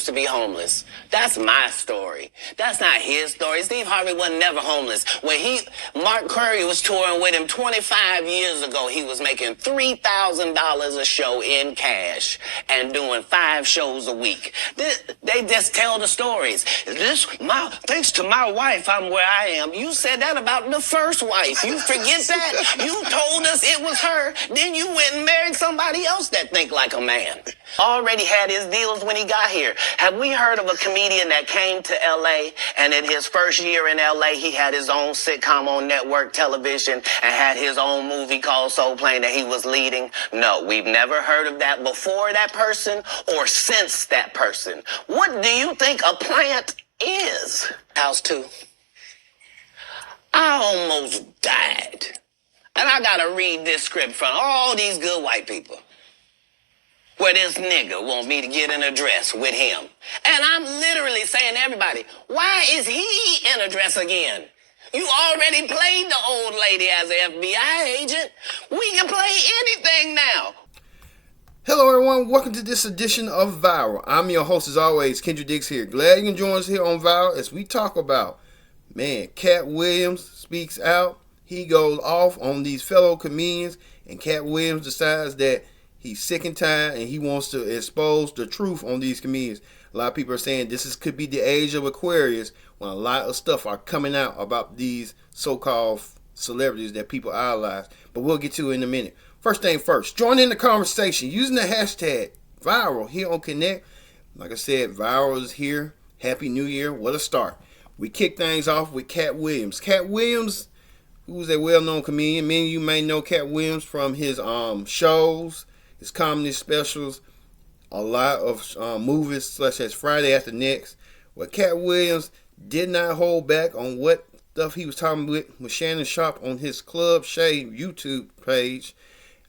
used to be homeless. That's my story. That's not his story. Steve Harvey wasn't never homeless. When Mark Curry was touring with him 25 years ago, he was making $3,000 a show in cash and doing 5 shows a week. They just tell the stories. Thanks to my wife, I'm where I am. You said that about the first wife. You forget that? You told us it was her. Then you went and married somebody else that think like a man. Already had his deals when he got here. Have we heard of a comedian that came to L.A. and in his first year in L.A. he had his own sitcom on network television and had his own movie called Soul Plane that he was leading? No, we've never heard of that before that person or since that person. What do you think a plant is? House 2. I almost died. And I gotta read this script from all these good white people, where this nigga want me to get in a dress with him. And I'm literally saying to everybody, why is he in a dress again? You already played the old lady as an FBI agent. We can play anything now. Hello everyone, welcome to this edition of Viral. I'm your host as always, Kendrick Diggs here. Glad you can join us here on Viral as we talk about, Katt Williams speaks out. He goes off on these fellow comedians, and Katt Williams decides that he's sick and tired and he wants to expose the truth on these comedians. A lot of people are saying this could be the age of Aquarius when a lot of stuff are coming out about these so-called celebrities that people idolize. But we'll get to it in a minute. First thing first, join in the conversation using the hashtag Viral here on Connect. Like I said, Viral is here. Happy New Year. What a start. We kick things off with Katt Williams. Katt Williams, who's a well-known comedian. Many of you may know Katt Williams from his shows, his comedy specials, a lot of movies such as Friday After Next. Well, Katt Williams did not hold back on what stuff he was talking with Shannon Sharpe on his Club Shade YouTube page.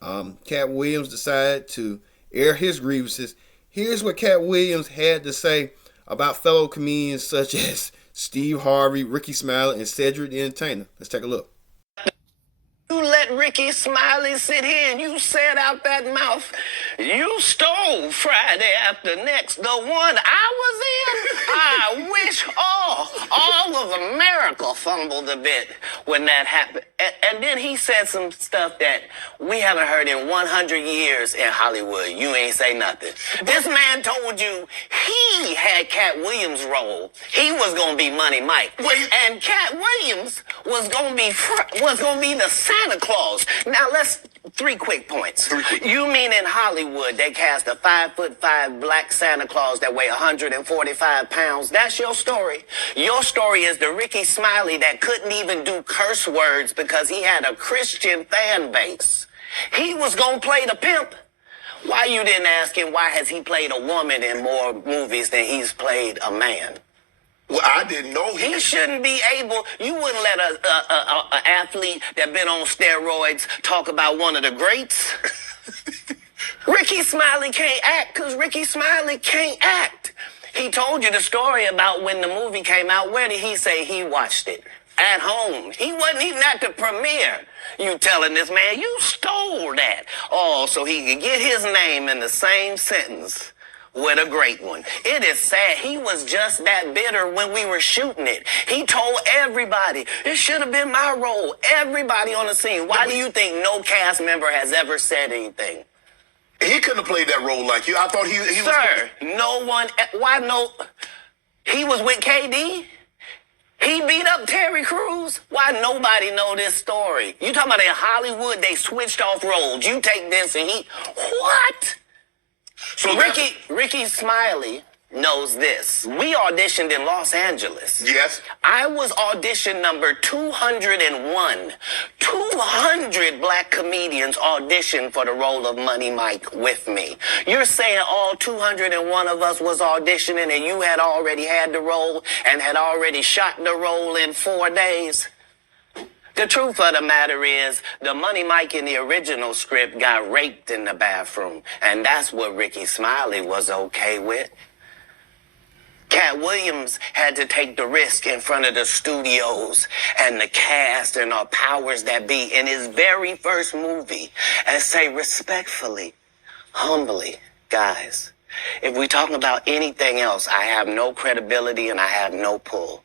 Katt Williams decided to air his grievances. Here's what Katt Williams had to say about fellow comedians such as Steve Harvey, Ricky Smiley, and Cedric the Entertainer. Let's take a look. You let Ricky Smiley sit here and you said out that mouth, you stole Friday After Next, the one I was in. I wish all of America fumbled a bit when that happened. And then he said some stuff that we haven't heard in 100 years in Hollywood. You ain't say nothing. This man told you he had Katt Williams' role. He was going to be Money Mike. And Katt Williams was going to be the Santa Claus. Now let's 3 quick points. You mean in Hollywood they cast a 5'5" black Santa Claus that weigh 145 pounds? That's your story. Your story is the Ricky Smiley that couldn't even do curse words because he had a Christian fan base. He was gonna play the pimp. Why you didn't ask him why has he played a woman in more movies than he's played a man? Well, I didn't know he shouldn't be able. You wouldn't let an athlete that been on steroids talk about one of the greats. Ricky Smiley can't act because Ricky Smiley can't act. He told you the story about when the movie came out. Where did he say he watched it? At home. He wasn't even at the premiere. You telling this man you stole that. Oh, so he could get his name in the same sentence with a great one. It is sad. He was just that bitter when we were shooting it. He told everybody, it should have been my role. Everybody on the scene. Why do you think no cast member has ever said anything? He couldn't have played that role like you. I thought he was... Sir, no one... Why no... He was with KD? He beat up Terry Crews? Why nobody know this story? You talking about in Hollywood, they switched off roles. You take this and he... What? So Ricky Smiley knows this. We auditioned in Los Angeles. Yes. I was audition number 201. 200 black comedians auditioned for the role of Money Mike with me. You're saying all 201 of us was auditioning and you had already had the role and had already shot the role in 4 days? The truth of the matter is, the Money Mike in the original script got raped in the bathroom, and that's what Ricky Smiley was okay with. Katt Williams had to take the risk in front of the studios and the cast and our powers that be in his very first movie and say respectfully, humbly, guys, If we talking about anything else, I have no credibility and I have no pull.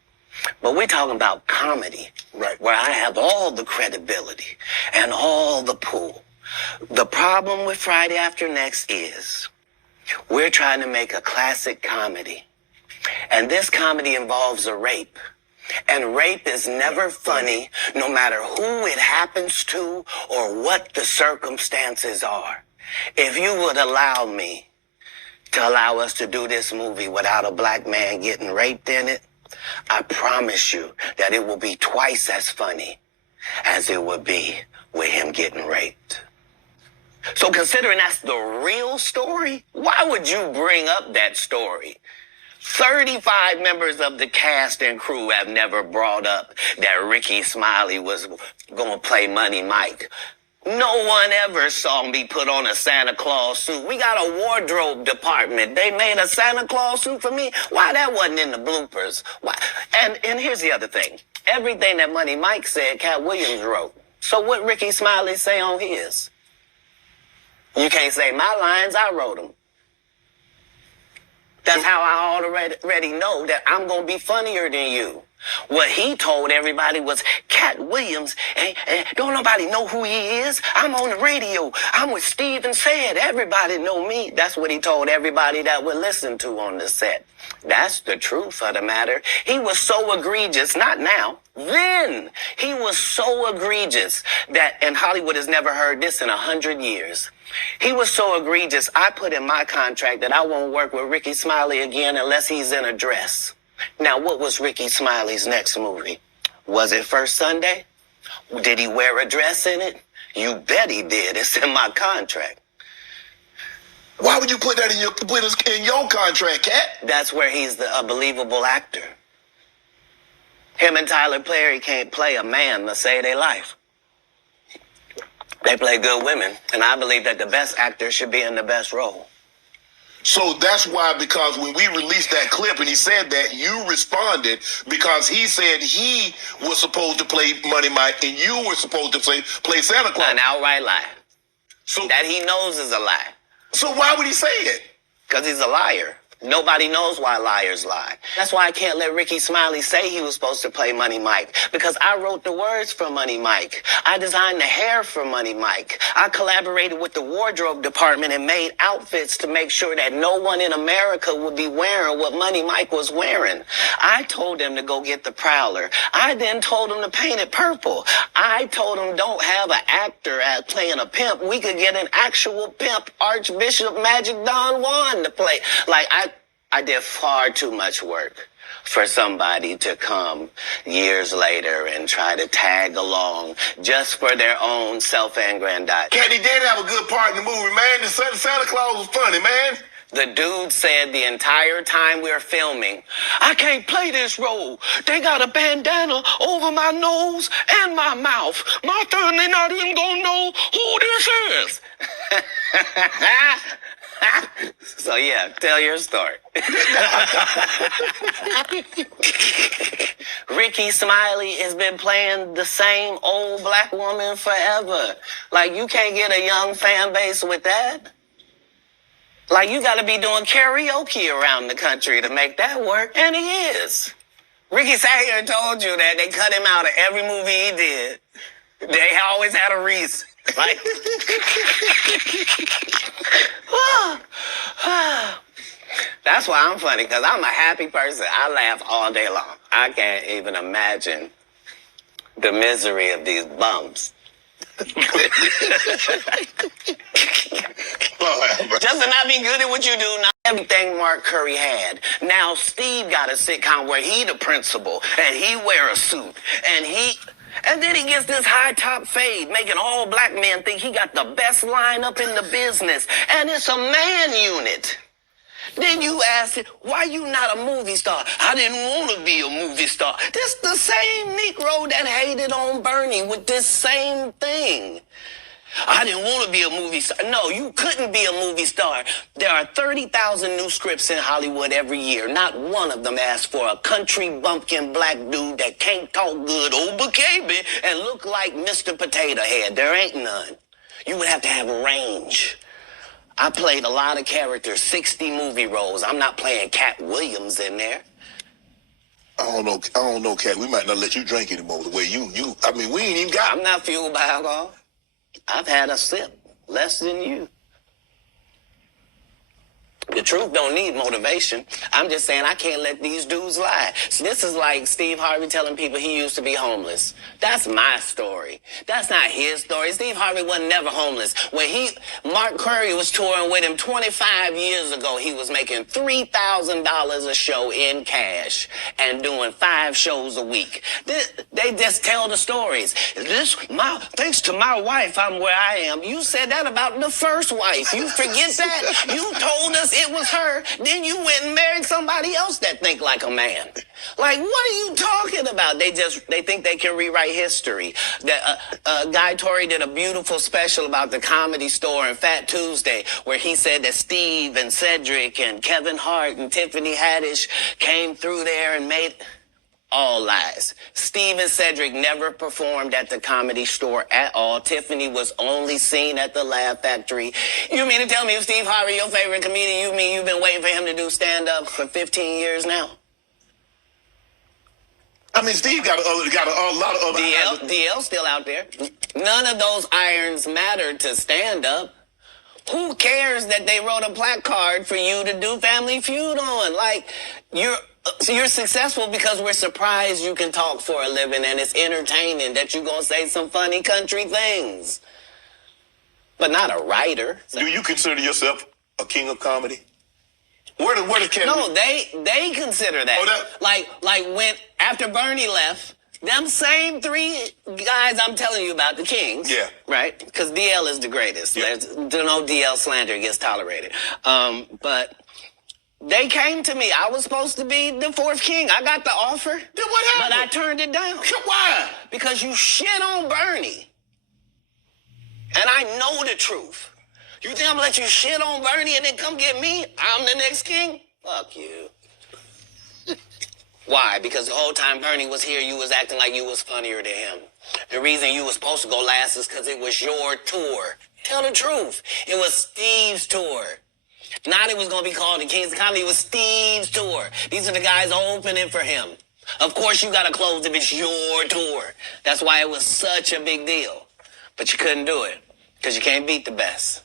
But we're talking about comedy, Right. where I have all the credibility and all the pull. The problem with Friday After Next is we're trying to make a classic comedy. And this comedy involves a rape. And rape is never funny, no matter who it happens to or what the circumstances are. If you would allow me to allow us to do this movie without a black man getting raped in it, I promise you that it will be twice as funny as it would be with him getting raped. So considering that's the real story, why would you bring up that story? 35 members of the cast and crew have never brought up that Ricky Smiley was going to play Money Mike. No one ever saw me put on a Santa Claus suit. We got a wardrobe department. They made a Santa Claus suit for me. Why that wasn't in the bloopers? Why? And here's the other thing. Everything that Money Mike said, Katt Williams wrote. So what Ricky Smiley say on his? You can't say my lines, I wrote them. That's how I already know that I'm going to be funnier than you. What he told everybody was Katt Williams, and don't nobody know who he is. I'm on the radio. I'm with Steve and Said. Everybody know me. That's what he told everybody that would listen to on the set. That's the truth of the matter. He was so egregious, not now, then. He was so egregious that, and Hollywood has never heard this in 100 years. He was so egregious, I put in my contract that I won't work with Ricky Smiley again unless he's in a dress. Now, what was Ricky Smiley's next movie? Was it First Sunday? Did he wear a dress in it? You bet he did. It's in my contract. Why would you put that in your contract, Katt? That's where he's a believable actor. Him and Tyler Perry can't play a man to save their life. They play good women, and I believe that the best actor should be in the best role. So that's why, because when we released that clip and he said that, you responded because he said he was supposed to play Money Mike and you were supposed to play Santa Claus. An outright lie. So That he knows is a lie. So why would he say it? Because he's a liar. Nobody knows why liars lie. That's why I can't let Ricky Smiley say he was supposed to play Money Mike. Because I wrote the words for Money Mike. I designed the hair for Money Mike. I collaborated with the wardrobe department and made outfits to make sure that no one in America would be wearing what Money Mike was wearing. I told him to go get the Prowler. I then told him to paint it purple. I told him don't have an actor playing a pimp. We could get an actual pimp, Archbishop Magic Don Juan, to play. Like, I did far too much work for somebody to come years later and try to tag along just for their own self-aggrandizement. Katt, he did have a good part in the movie, man. The Santa Claus was funny, man. The dude said the entire time we were filming, I can't play this role. They got a bandana over my nose and my mouth. My family not even gonna know who this is. So yeah, tell your story. Ricky Smiley has been playing the same old black woman forever. Like, you can't get a young fan base with that. Like, you gotta be doing karaoke around the country to make that work, and he is. Ricky sat here and told you that they cut him out of every movie he did. They always had a reason. Like, that's why I'm funny, because I'm a happy person. I laugh all day long. I can't even imagine the misery of these bums. Just to not be good at what you do. Not everything Mark Curry had. Now Steve got a sitcom where he the principal, and he wear a suit, and then he gets this high top fade, making all black men think he got the best lineup in the business. And it's a man unit. Then you ask it, why you not a movie star? I didn't want to be a movie star. This the same Negro that hated on Bernie with this same thing. I didn't want to be a movie star. No, you couldn't be a movie star. There are 30,000 new scripts in Hollywood every year. Not one of them asks for a country bumpkin black dude that can't talk good over baby and look like Mr. Potato Head. There ain't none. You would have to have range. I played a lot of characters, 60 movie roles. I'm not playing Katt Williams in there. I don't know, Katt. We might not let you drink anymore. The way I mean, we ain't even got. I'm not fueled by alcohol. I've had a sip, less than you. The truth don't need motivation. I'm just saying I can't let these dudes lie. So this is like Steve Harvey telling people he used to be homeless. That's my story. That's not his story. Steve Harvey wasn't never homeless. When Mark Curry was touring with him 25 years ago, he was making $3,000 a show in cash and doing 5 shows a week. They just tell the stories. Thanks to my wife, I'm where I am. You said that about the first wife. You forget that? You told us it was her, then you went and married somebody else that think like a man. Like, what are you talking about? They think they can rewrite history. Guy Torrey did a beautiful special about the Comedy Store and Fat Tuesday, where he said that Steve and Cedric and Kevin Hart and Tiffany Haddish came through there and made... All lies. Steve and Cedric never performed at the Comedy Store at all. Tiffany was only seen at the Laugh Factory. You mean to tell me if Steve Harvey, your favorite comedian, you mean you've been waiting for him to do stand-up for 15 years now? I mean, Steve got a lot of other... DL's still out there. None of those irons mattered to stand-up. Who cares that they wrote a placard for you to do Family Feud on? Like, you're successful because we're surprised you can talk for a living and it's entertaining that you're going to say some funny country things. But not a writer. Do you consider yourself a king of comedy? Where does Kevin... No, they consider that. Oh, like when, after Bernie left, them same 3 guys I'm telling you about, the Kings. Yeah. Right? Because DL is the greatest. Yeah. There's no DL slander gets tolerated. But... they came to me. I was supposed to be the 4th king. I got the offer. Then what happened? But I turned it down. Why? Because you shit on Bernie. And I know the truth. You think I'm gonna let you shit on Bernie and then come get me? I'm the next king? Fuck you. Why? Because the whole time Bernie was here, you was acting like you was funnier than him. The reason you was supposed to go last is because it was your tour. Tell the truth. It was Steve's tour. Not it was going to be called the Kings of Comedy. It was Steve's tour. These are the guys opening for him. Of course you got to close if it's your tour. That's why it was such a big deal. But you couldn't do it because you can't beat the best.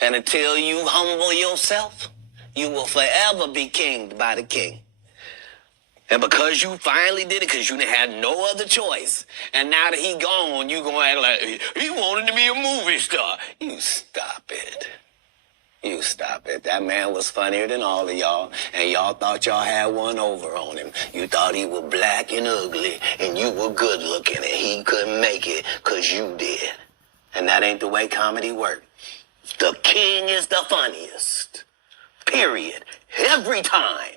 And until you humble yourself, you will forever be kinged by the king. And because you finally did it, because you had no other choice, and now that he gone, you going to act like he wanted to be a movie star. You stop it. You stop it. That man was funnier than all of y'all, and y'all thought y'all had one over on him. You thought he was black and ugly, and you were good looking, and he couldn't make it because you did. And that ain't the way comedy works. The king is the funniest. Period. Every time.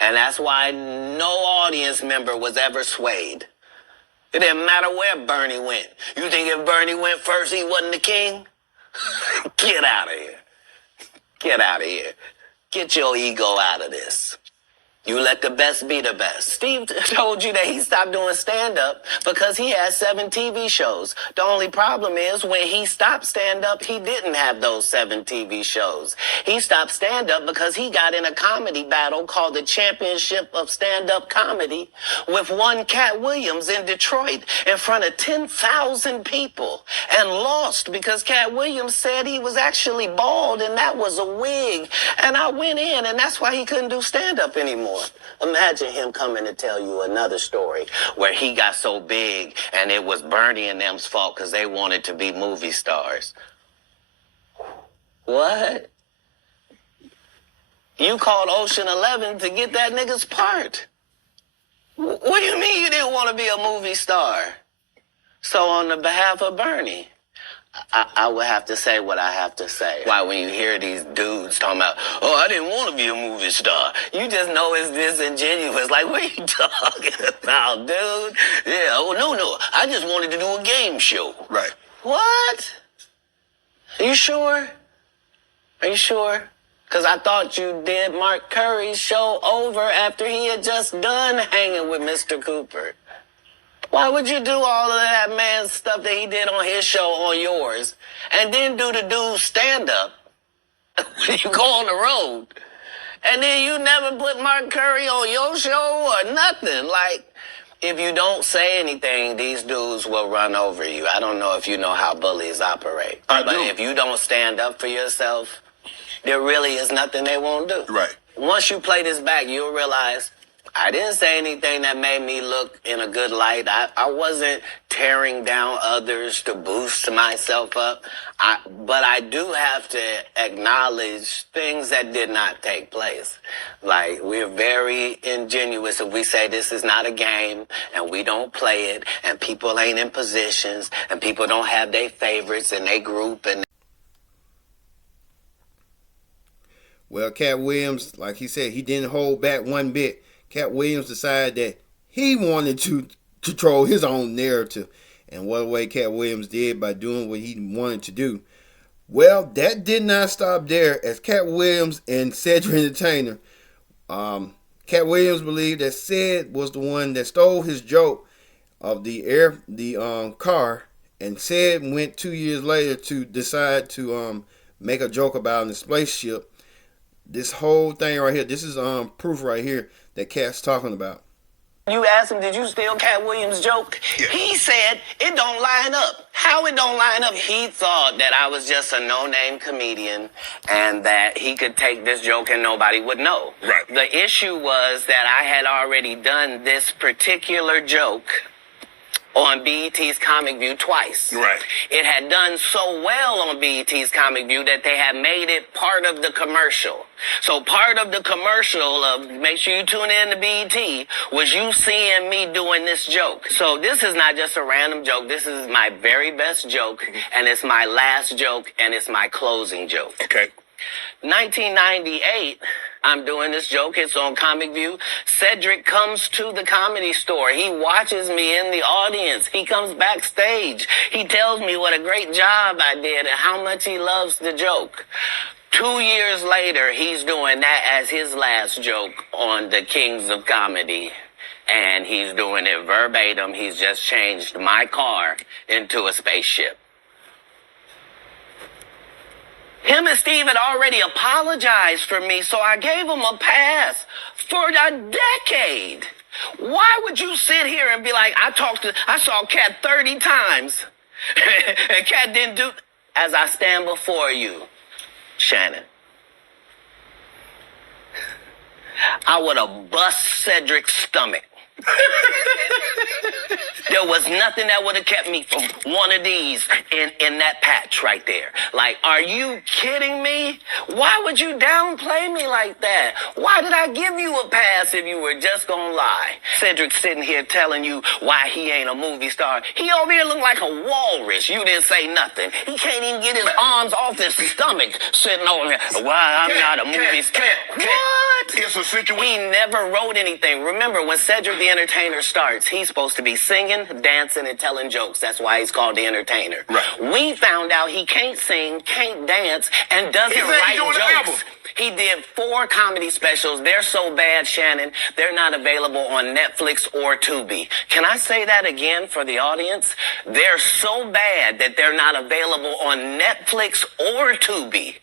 And that's why no audience member was ever swayed. It didn't matter where Bernie went. You think if Bernie went first, he wasn't the king? Get out of here. Get out of here. Get your ego out of this. You let the best be the best. Steve told you that he stopped doing stand-up because he had 7 TV shows. The only problem is when he stopped stand-up, he didn't have those 7 TV shows. He stopped stand-up because he got in a comedy battle called the Championship of Stand-Up Comedy with one Katt Williams in Detroit in front of 10,000 people and lost because Katt Williams said he was actually bald and that was a wig. And I went in and that's why he couldn't do stand-up anymore. Imagine him coming to tell you another story where he got so big and it was Bernie and them's fault because they wanted to be movie stars. What? You called Ocean 11 to get that nigga's part. What do you mean you didn't want to be a movie star? So on the behalf of Bernie, I would have to say what I have to say. Why, when you hear these dudes talking about, oh, I didn't want to be a movie star, you just know it's disingenuous. Like, what are you talking about, dude? Yeah, oh, no, I just wanted to do a game show. Right. What? Are you sure? Are you sure? Because I thought you did Mark Curry's show over after he had just done hanging with Mr. Cooper. Why would you do all of that man's stuff that he did on his show on yours and then do the dude's stand-up when you go on the road. And then you never put Mark Curry on your show or nothing. Like, if you don't say anything, these dudes will run over you. I don't know if you know how bullies operate. I but do. if you don't stand up for yourself, there really is nothing they won't do. Right. Once you play this back, you'll realize I didn't say anything that made me look in a good light. I wasn't tearing down others to boost myself up. But I do have to acknowledge things that did not take place. Like, we're very ingenuous if we say this is not a game and we don't play it and people ain't in positions and people don't have their favorites in their group. And Well, Katt Williams, like he said, he didn't hold back one bit. Katt Williams decided that he wanted to control his own narrative. And what way Katt Williams did by doing what he wanted to do. Well, that did not stop there, as Katt Williams and Cedric Entertainer. Katt Williams believed that Ced was the one that stole his joke of the car, and Ced went 2 years later to decide to make a joke about the spaceship. This whole thing right here, this is proof right here that Katt's talking about. you asked him, did you steal Katt Williams' joke? Yeah. He said, it don't line up. How it don't line up? He thought that I was just a no-name comedian and that he could take this joke and nobody would know. Right. The issue was that I had already done this particular joke on BET's Comic View twice. Right. It had done so well on BET's Comic View that they had made it part of the commercial. So part of the commercial of make sure you tune in to BET was you seeing me doing this joke. So this is not just a random joke. This is my very best joke, and it's my last joke, and it's my closing joke. Okay. 1998, I'm doing this joke. It's on Comic View. Cedric comes to the Comedy Store. He watches me in the audience. He comes backstage. He tells me what a great job I did and how much he loves the joke. 2 years later, he's doing that as his last joke on the Kings of Comedy. And he's doing it verbatim. He's just changed my car into a spaceship. Him and Steve had already apologized for me, so I gave him a pass for a decade. Why would you sit here and be like, I saw Katt 30 times, and Katt didn't do, as I stand before you, Shannon, I would have bust Cedric's stomach. There was nothing that would have kept me from one of these in that patch right there. Like, are you kidding me? Why would you downplay me like that? Why did I give you a pass if you were just gonna lie? Cedric's sitting here telling you why he ain't a movie star. He over here look like a walrus. You didn't say nothing. He can't even get his arms off his stomach sitting over here. Why I'm not a movie star. What? It's a situation. He never wrote anything. Remember, when Cedric the Entertainer starts, he's supposed to be singing, dancing, and telling jokes. That's why he's called the Entertainer. Right. We found out he can't sing, can't dance, and doesn't He's write doing an album. jokes. He did 4 comedy specials. They're so bad, Shannon, they're not available on Netflix or Tubi. Can I say that again for the audience? They're so bad that they're not available on Netflix or Tubi.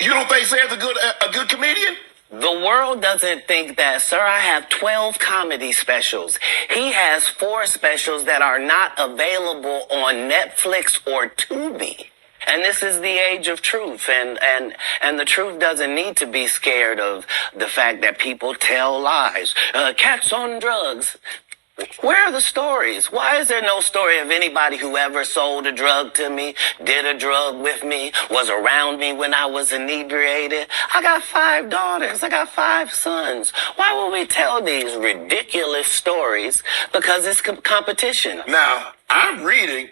You don't think Ced's a good comedian? The world doesn't think that, sir. I have 12 comedy specials. He has 4 specials that are not available on Netflix or Tubi. And this is the age of truth, and the truth doesn't need to be scared of the fact that people tell lies. Katt's on drugs. Where are the stories? Why is there no story of anybody who ever sold a drug to me, did a drug with me, was around me when I was inebriated? I got 5 daughters. I got 5 sons. Why would we tell these ridiculous stories? Because it's competition. Now, I'm reading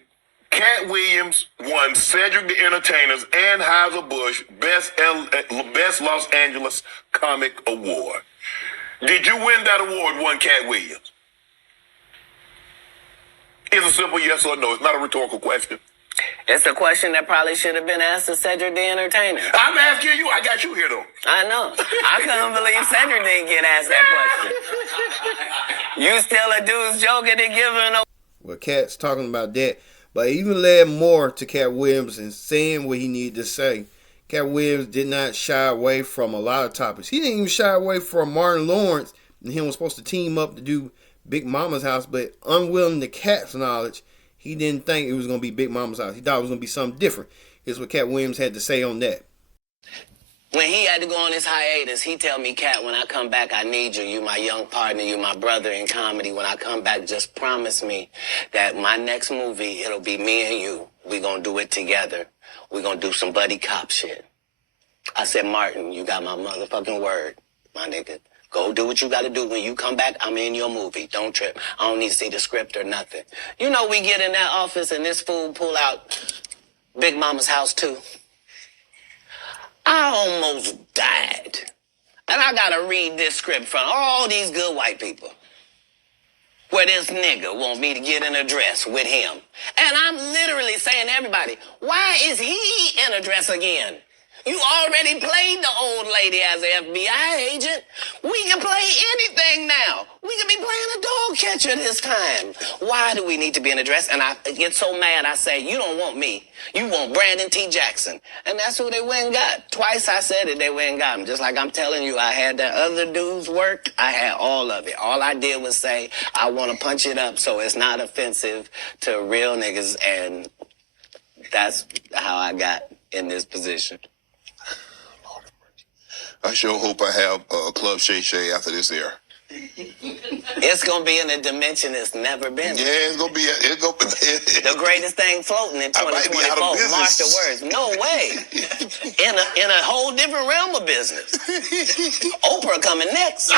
Katt Williams won Cedric the Entertainer's Anheuser-Busch Best Los Angeles Comic Award. Did you win that award, won Katt Williams? It's a simple yes or no. It's not a rhetorical question. It's a question that probably should have been asked to Cedric the Entertainer. I'm asking you. I got you here, though. I know. I couldn't believe Cedric didn't get asked that question. You still a dude's joking and giving a... Well, Katt's talking about that, but it even led more to Katt Williams and saying what he needed to say. Katt Williams did not shy away from a lot of topics. He didn't even shy away from Martin Lawrence and him was supposed to team up to do Big Mama's House, but unwilling to Katt's knowledge, he didn't think it was going to be Big Mama's House. He thought it was going to be something different. Here's what Katt Williams had to say on that. When he had to go on his hiatus, he tell me, Katt, when I come back, I need you. You my young partner. You my brother in comedy. When I come back, just promise me that my next movie, it'll be me and you. We gonna do it together. We gonna do some buddy cop shit. I said, Martin, you got my motherfucking word, my nigga. Go do what you gotta do. When you come back, I'm in your movie. Don't trip. I don't need to see the script or nothing. You know, we get in that office and this fool pull out Big Mama's House 2. I almost died. And I gotta read this script from all these good white people. Where this nigga want me to get in a dress with him. And I'm literally saying to everybody, why is he in a dress again? You already played the old lady as an FBI agent. We can play anything now. We can be playing a dog catcher this time. Why do we need to be in a dress? And I get so mad, I say, you don't want me. You want Brandon T. Jackson. And that's who they went and got. Twice I said it, they went and got him. Just like I'm telling you, I had that other dude's work. I had all of it. All I did was say, I want to punch it up so it's not offensive to real niggas. And that's how I got in this position. I sure hope I have a Club Shay Shay after this air. It's going to be in a dimension it's never been. Yeah, it's gonna be. The greatest thing floating in I might be out of 2024. business. Mark the words. No way. In a whole different realm of business. Oprah coming next.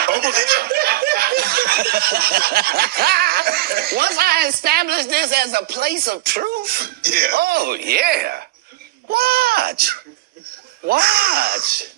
Once I establish this as a place of truth. Yeah. Oh yeah. Watch.